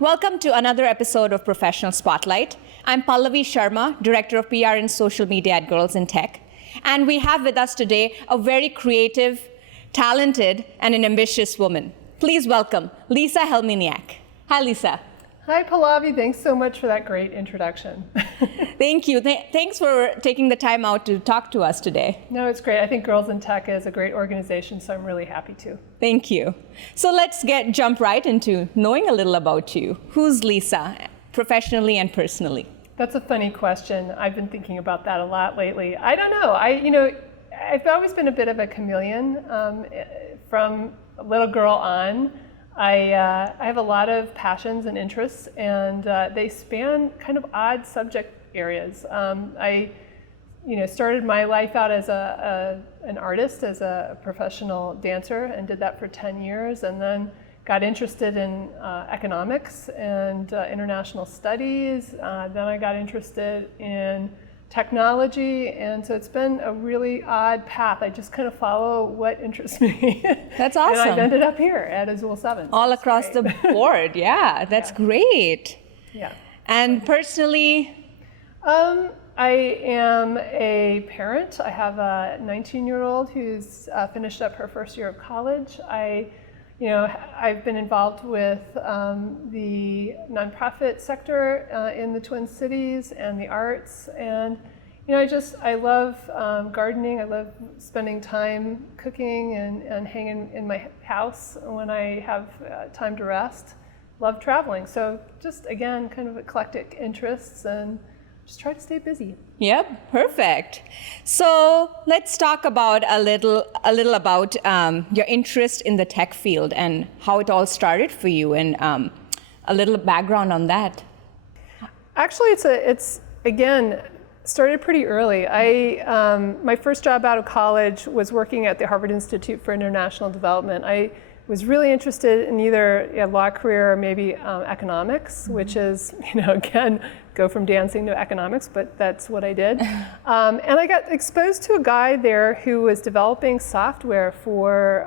Welcome to another episode of Professional Spotlight. I'm Pallavi Sharma, Director of PR and Social Media at Girls in Tech. And we have with us today a very creative, talented, and an ambitious woman. Please welcome Lisa Helminiak. Hi, Lisa. Hi, Pallavi. Thanks so much for that great introduction. Thank you. Thanks for taking the time out to talk to us today. No, it's great. I think Girls in Tech is a great organization, so I'm really happy to. Thank you. So let's jump right into knowing a little about you. Who's Lisa, professionally and personally? That's a funny question. I've been thinking about that a lot lately. I don't know. I've always been a bit of a chameleon from a little girl on. I have a lot of passions and interests, and they span kind of odd subject areas. I started my life out as an artist, as a professional dancer, and did that for 10 years, and then got interested in economics and international studies. Then I got interested in technology, and so it's been a really odd path. I just kind of follow what interests me. That's awesome. And I've ended up here at Azul 7. All across the board, yeah, that's great. Yeah. And personally? I am a parent. I have a 19-year-old who's finished up her first year of college. I've been involved with the nonprofit sector in the Twin Cities and the arts, and I love gardening. I love spending time cooking and hanging in my house when I have time to rest. Love traveling, so just again kind of eclectic interests and just try to stay busy. Yep, perfect. So let's talk about a little about your interest in the tech field and how it all started for you, and a little background on that. Actually, it's again started pretty early. My first job out of college was working at the Harvard Institute for International Development. I was really interested in either a law career or maybe economics, which is, again, go from dancing to economics, but that's what I did. And I got exposed to a guy there who was developing software for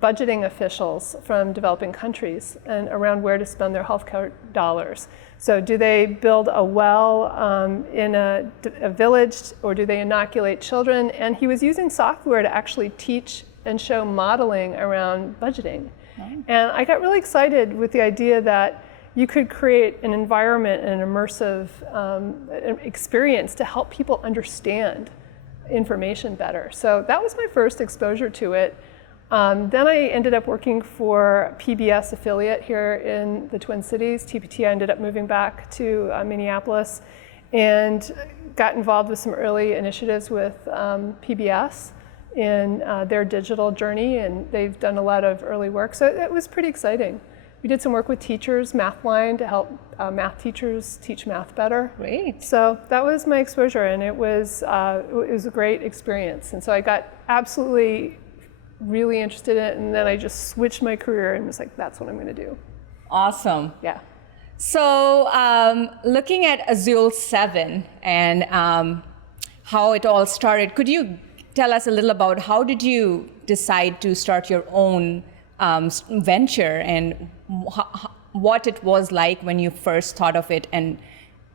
budgeting officials from developing countries and around where to spend their healthcare dollars. So do they build a well in a village, or do they inoculate children? And he was using software to actually teach and show modeling around budgeting. Oh. And I got really excited with the idea that you could create an environment and an immersive experience to help people understand information better. So that was my first exposure to it. Then I ended up working for a PBS affiliate here in the Twin Cities. TPT, I ended up moving back to Minneapolis and got involved with some early initiatives with PBS in their digital journey, and they've done a lot of early work. So it was pretty exciting. We did some work with teachers, Mathline, to help math teachers teach math better. Great. So that was my exposure, and it was a great experience. And so I got absolutely really interested in it, and then I just switched my career and was like, that's what I'm going to do. Awesome. Yeah. So looking at Azul 7 and how it all started, could you tell us a little about how did you decide to start your own venture, and what it was like when you first thought of it and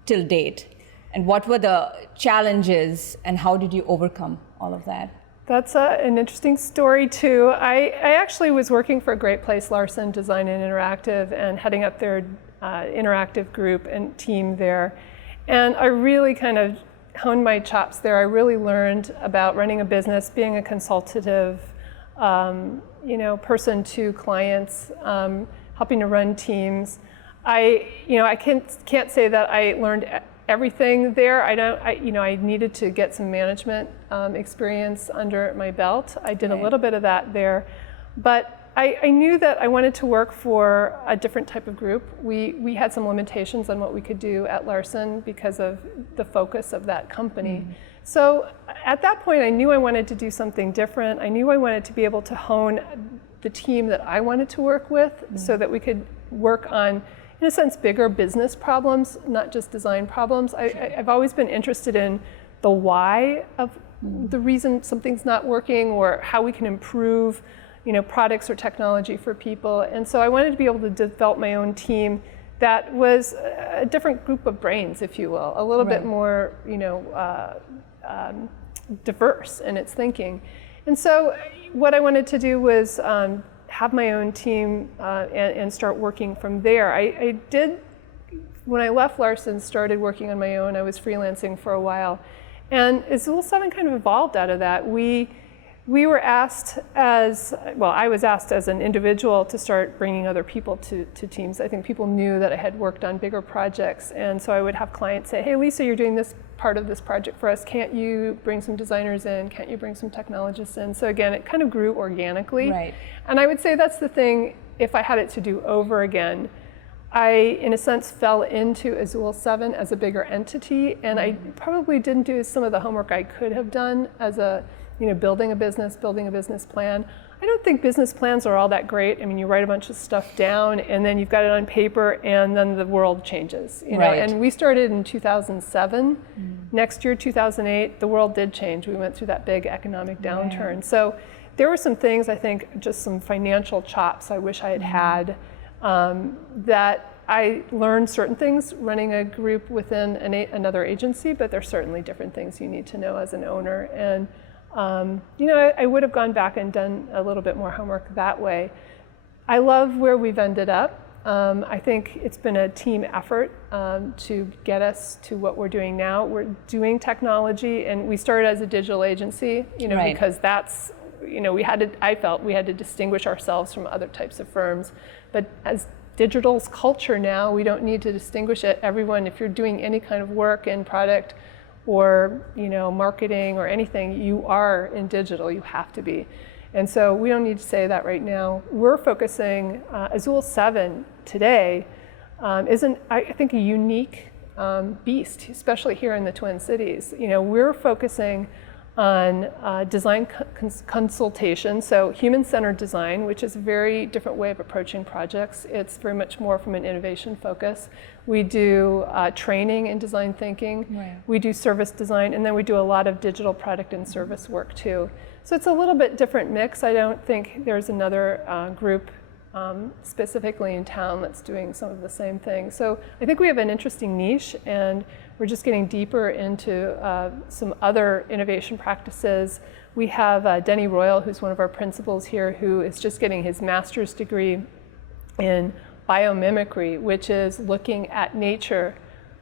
till date? And what were the challenges, and how did you overcome all of that? That's an interesting story too. I actually was working for a great place, Larson Design and Interactive, and heading up their interactive group and team there. And I really kind of honed my chops there. I really learned about running a business, being a consultative person to clients, helping to run teams. I can't say that I learned everything there. I needed to get some management experience under my belt. I did a little bit of that there, but I knew that I wanted to work for a different type of group. We had some limitations on what we could do at Larson because of the focus of that company. Mm-hmm. So at that point, I knew I wanted to do something different. I knew I wanted to be able to hone the team that I wanted to work with, so that we could work on, in a sense, bigger business problems, not just design problems. I've always been interested in the why of the reason something's not working, or how we can improve products or technology for people. And so I wanted to be able to develop my own team that was a different group of brains, if you will, a little bit more, diverse in its thinking. And so what I wanted to do was have my own team and start working from there. I did, when I left Larson, started working on my own. I was freelancing for a while. And Azul 7 kind of evolved out of that. We were asked I was asked as an individual to start bringing other people to teams. I think people knew that I had worked on bigger projects. And so I would have clients say, hey, Lisa, you're doing this part of this project for us. Can't you bring some designers in? Can't you bring some technologists in? So again, it kind of grew organically. Right. And I would say that's the thing, if I had it to do over again, I, in a sense, fell into Azul 7 as a bigger entity, and I probably didn't do some of the homework I could have done as building a business plan. I don't think business plans are all that great. I mean, you write a bunch of stuff down, and then you've got it on paper, and then the world changes. You know? And we started in 2007. Next year, 2008, the world did change. We went through that big economic downturn. So there were some things, I think, just some financial chops I wish I had had. That I learned certain things running a group within another agency, but there's certainly different things you need to know as an owner. And I would have gone back and done a little bit more homework that way. I love where we've ended up. I think it's been a team effort to get us to what we're doing now. We're doing technology, and we started as a digital agency, because that's, I felt we had to distinguish ourselves from other types of firms. But as digital's culture now, we don't need to distinguish it. Everyone, if you're doing any kind of work in product or marketing or anything, you are in digital. You have to be. And so we don't need to say that right now. We're focusing, Azul 7 today is, I think, a unique beast, especially here in the Twin Cities. We're focusing on design consultation, so human-centered design, which is a very different way of approaching projects. It's very much more from an innovation focus. We do training in design thinking. We do service design, and then we do a lot of digital product and service work too. So it's a little bit different mix. I don't think there's another group specifically in town that's doing some of the same thing. So I think we have an interesting niche, and we're just getting deeper into some other innovation practices. We have Denny Royal, who's one of our principals here, who is just getting his master's degree in biomimicry, which is looking at nature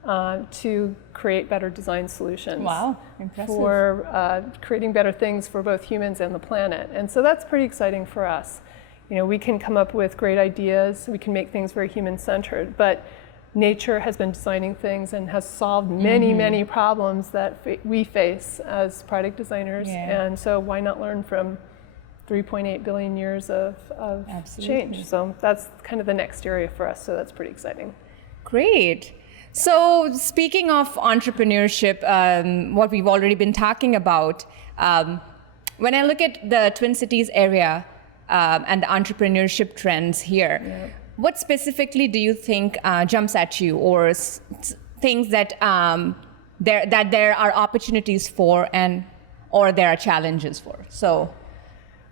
to create better design solutions. Wow, impressive. For creating better things for both humans and the planet. And so that's pretty exciting for us. We can come up with great ideas, we can make things very human-centered, but nature has been designing things and has solved many, many problems that we face as product designers. And so why not learn from 3.8 billion years of change? So that's kind of the next area for us, so that's pretty exciting. Great. So speaking of entrepreneurship, what we've already been talking about, when I look at the Twin Cities area, and the entrepreneurship trends here. What specifically do you think jumps at you, or things that there are opportunities for, or there are challenges for? So,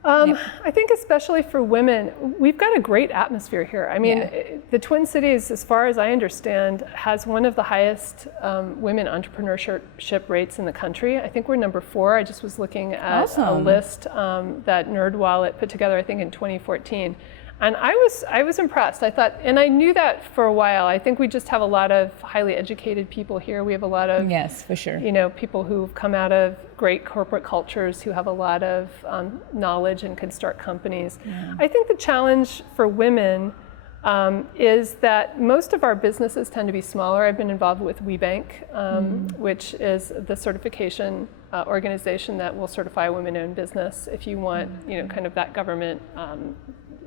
I think especially for women, we've got a great atmosphere here. I mean, the Twin Cities, as far as I understand, has one of the highest women entrepreneurship rates in the country. I think we're number 4. I just was looking at a list that NerdWallet put together, I think, in 2014. And I was impressed. I thought, and I knew that for a while. I think we just have a lot of highly educated people here. We have a lot of for sure. People who've come out of great corporate cultures, who have a lot of knowledge and can start companies. I think the challenge for women is that most of our businesses tend to be smaller. I've been involved with WeBank, which is the certification organization that will certify a women-owned business if you want, kind of that government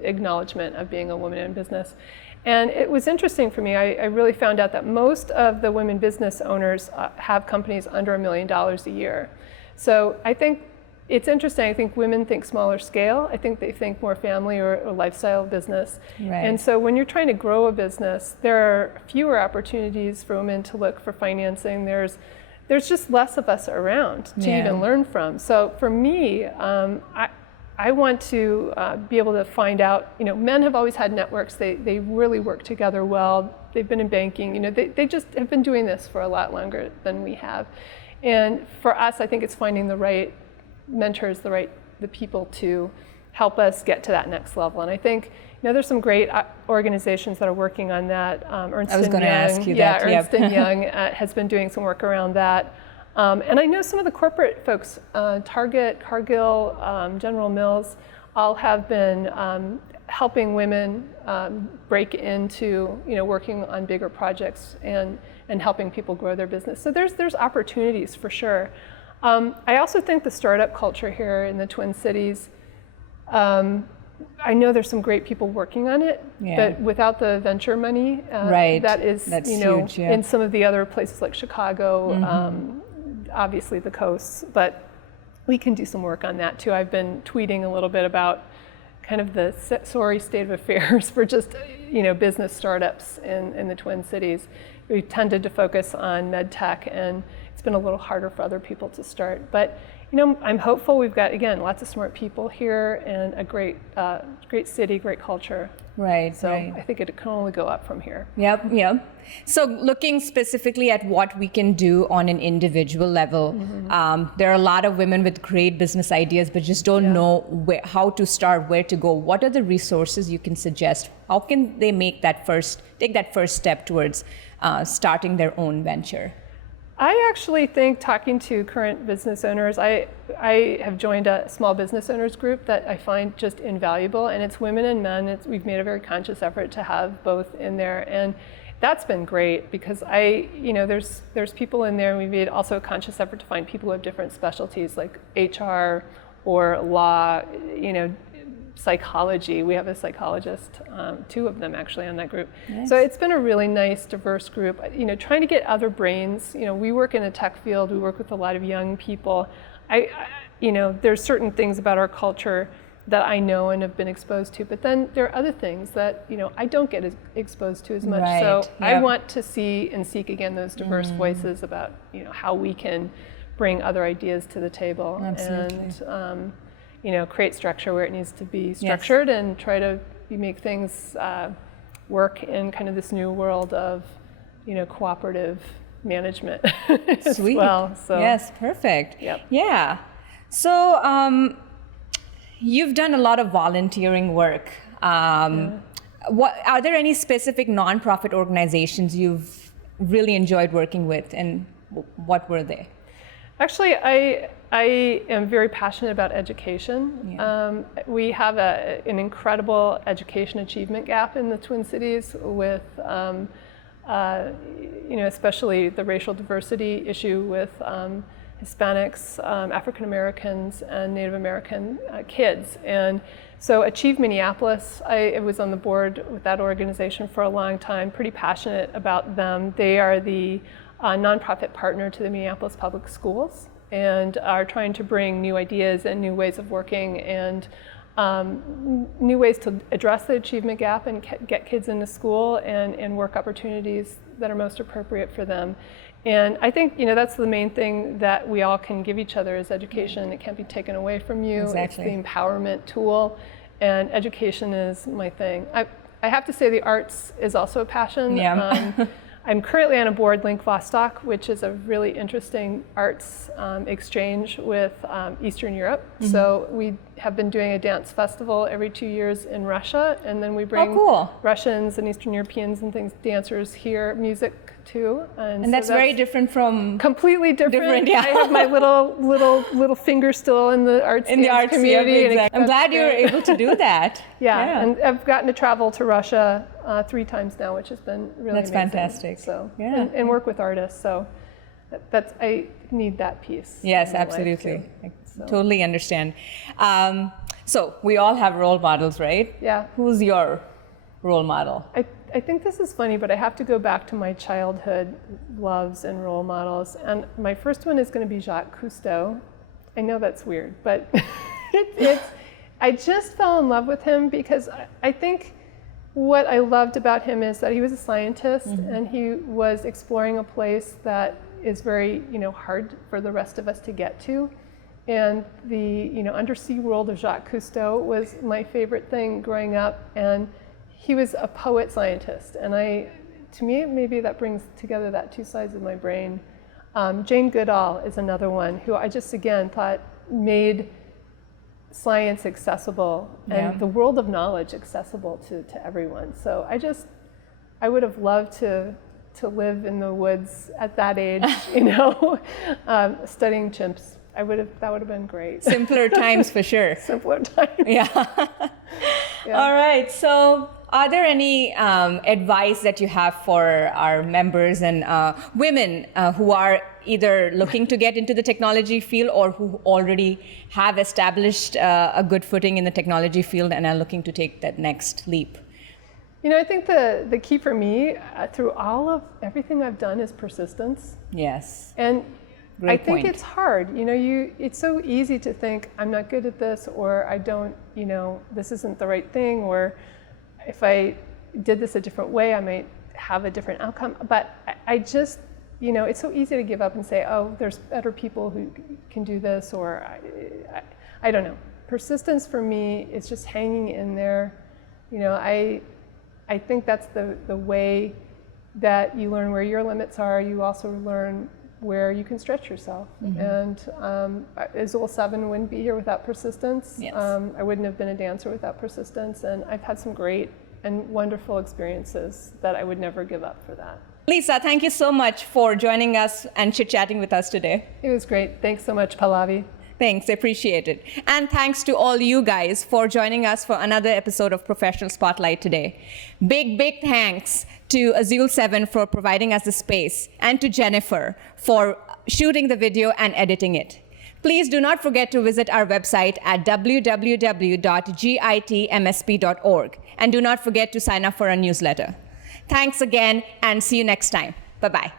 acknowledgement of being a woman-owned business. And it was interesting for me. I really found out that most of the women business owners have companies under $1 million a year. So I think it's interesting. I think women think smaller scale. I think they think more family or lifestyle business. And so when you're trying to grow a business, there are fewer opportunities for women to look for financing. There's there's just less of us around to even learn from. So for me, I want to be able to find out, men have always had networks. They really work together well. They've been in banking. They just have been doing this for a lot longer than we have. And for us, I think it's finding the right mentors, the people to help us get to that next level. And I think, there's some great organizations that are working on that. Ernst I was going to ask you that. Ernst & Young has been doing some work around that. And I know some of the corporate folks, Target, Cargill, General Mills, all have been helping women break into, working on bigger projects and helping people grow their business. So there's opportunities for sure. I also think the startup culture here in the Twin Cities, I know there's some great people working on it, but without the venture money, that's huge, in some of the other places like Chicago, obviously the coasts, but we can do some work on that too. I've been tweeting a little bit about kind of the sorry state of affairs for just, business startups in the Twin Cities. We tended to focus on med tech, and it's been a little harder for other people to start. But I'm hopeful. We've got, again, lots of smart people here and a great city, great culture. Right. So I think it can only go up from here. Yep. So looking specifically at what we can do on an individual level, there are a lot of women with great business ideas, but just don't know how to start, where to go. What are the resources you can suggest? How can they take that first step towards starting their own venture? I actually think, talking to current business owners, I have joined a small business owners group that I find just invaluable, and it's women and men. We've made a very conscious effort to have both in there, and that's been great because there's people in there, and we've made also a conscious effort to find people who have different specialties like HR or law, psychology. We have a psychologist, two of them actually on that group. Nice. So it's been a really nice, diverse group. Trying to get other brains. We work in a tech field. We work with a lot of young people. There's certain things about our culture that I know and have been exposed to, but then there are other things that I don't get exposed to as much. Right. So I want to see and seek again those diverse voices about how we can bring other ideas to the table. Absolutely. And create structure where it needs to be structured, and try to make things work in kind of this new world of, cooperative management as well. So. Yes, perfect. Yep. Yeah. So you've done a lot of volunteering work. What are there any specific nonprofit organizations you've really enjoyed working with, and what were they? Actually, I am very passionate about education. Yeah. We have an incredible education achievement gap in the Twin Cities with, especially the racial diversity issue with Hispanics, African Americans, and Native American kids. And so Achieve Minneapolis, I was on the board with that organization for a long time, pretty passionate about them. They are the nonprofit partner to the Minneapolis Public Schools, and are trying to bring new ideas and new ways of working and new ways to address the achievement gap and get kids into school and work opportunities that are most appropriate for them. And I think that's the main thing that we all can give each other is education. It can't be taken away from you. Exactly. It's the empowerment tool, and education is my thing. I have to say the arts is also a passion. Yeah. I'm currently on a board, Link Vostok, which is a really interesting arts exchange with Eastern Europe. So we have been doing a dance festival every 2 years in Russia, and then we bring Russians and Eastern Europeans and dancers here, music too. And so that's very different from... Completely different. Yeah. I have my little finger still in the arts community. Yeah, exactly. I'm glad you were able to do that. Yeah, and I've gotten to travel to Russia 3 times now, which has been really That's amazing. fantastic. So and work with artists. So I need that piece. Yes, absolutely. I totally understand. So we all have role models, right? Yeah. Who's your role model? I think this is funny, but I have to go back to my childhood loves and role models. And my first one is going to be Jacques Cousteau. I know that's weird, but I just fell in love with him because I think what I loved about him is that he was a scientist and he was exploring a place that is very hard for the rest of us to get to. And the undersea world of Jacques Cousteau was my favorite thing growing up. And he was a poet scientist. And to me, maybe that brings together that two sides of my brain. Jane Goodall is another one who I just, again, thought made science accessible and the world of knowledge accessible to everyone. So I would have loved to live in the woods at that age, studying chimps. That would have been great. Simpler times for sure. Simpler times. Yeah. All right. So are there any advice that you have for our members and women who are either looking to get into the technology field or who already have established a good footing in the technology field and are looking to take that next leap? I think the key for me through all of everything I've done is persistence. Yes. And Great I think point. it's hard. It's so easy to think I'm not good at this, or I don't, this isn't the right thing, or if I did this a different way, I might have a different outcome. But I just, it's so easy to give up and say, oh, there's better people who can do this, or I don't know. Persistence for me is just hanging in there. I think that's the way that you learn where your limits are. You also learn where you can stretch yourself. Mm-hmm. And Azul 7 wouldn't be here without persistence. Yes. I wouldn't have been a dancer without persistence. And I've had some great and wonderful experiences that I would never give up for that. Lisa, thank you so much for joining us and chit-chatting with us today. It was great. Thanks so much, Pallavi. Thanks, I appreciate it. And thanks to all you guys for joining us for another episode of Professional Spotlight today. Big, big thanks to Azul 7 for providing us the space, and to Jennifer for shooting the video and editing it. Please do not forget to visit our website at www.gitmsp.org, and do not forget to sign up for our newsletter. Thanks again, and see you next time. Bye-bye.